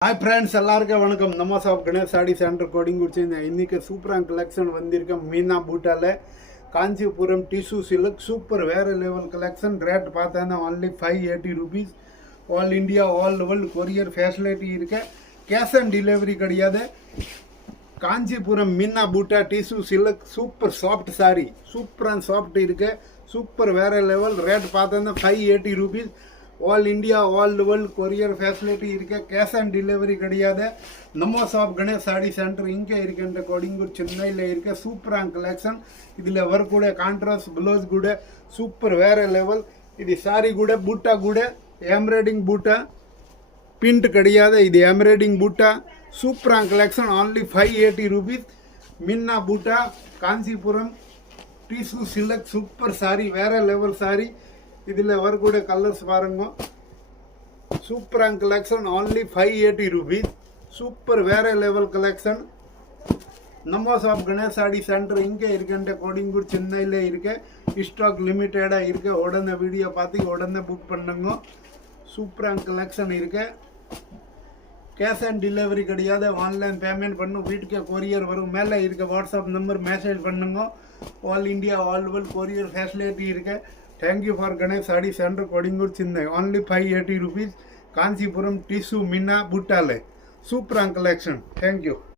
Hi friends எல்லாருக்கும் வணக்கம் நம்ம shop Ganesh sari centre coding குடிச்சிருந்தேன் இன்னைக்கு சூப்பரான கலெக்ஷன் வந்திருக்கேன் மீனா பூட்டால காஞ்சிபுரம் டிஷ்யூ சில்க் சூப்பர் வேற லெவல் கலெக்ஷன் ரேட் பார்த்தா only 580 rupees all India all world courier facility இருக்கு கேஷ் ஆன் டெலிவரி கிடையாது காஞ்சிபுரம் மீனா பூட்டா tissue silk super soft sari சூப்பரான சாஃப்ட் இருக்கு சூப்பர் வேற லெவல் ரேட் பார்த்தா 580 rupees all India all world courier facility இருக்கு கேஷ் ஆன் டெலிவரி கிடையாது நம்ம ஷாப் கணேஷ் சாடி சென்டர் இங்கே இருக்கின்ற கோடிங்கூர் சென்னையில் இருக்க சூப்பரான கலெக்ஷன் இதில் வரக்கூடிய கான்ட்ராஸ்ட் ப்ளவுஸ் கூட சூப்பர் வேற லெவல் இது சாரி கூட பூட்டா கூட எம்ப்ராய்டிங் பூட்டா பிண்ட் கிடையாது இது எம்ப்ராய்டிங் பூட்டா சூப்பரான கலெக்ஷன் only 580 rupees மீனா பூட்டா Kanchipuram tissue silk super sari வேற லெவல் சாரி இதில் வரக்கூடிய கலர்ஸ் பாருங்க சூப்பரான கலெக்ஷன் only 580 rupees சூப்பர் வேற லெவல் கலெக்ஷன் நம்ம ஷாப் கணேஷ் சாடி சென்டர் இங்கே இருக்கின்ற கோடிங்கூர் சென்னையில் இருக்க ஸ்டாக் லிமிட்டடாக இருக்க உடனே வீடியோ பார்த்து உடனே புக் பண்ணுங்க சூப்பரான கலெக்ஷன் இருக்கு கேஷ் ஆன் டெலிவரி கிடையாது ஆன்லைன் பேமெண்ட் பண்ணும் வீட்டுக்கு கொரியர் வரும் மேலே இருக்க வாட்ஸ்அப் நம்பர் மெசேஜ் பண்ணுங்க all India all world courier facility இருக்கு Thank you for Ganesh Sadi Center Kodingur Chennai. Only 580 rupees. Kanchipuram Tissue Mina Buttale. Super collection. Thank you.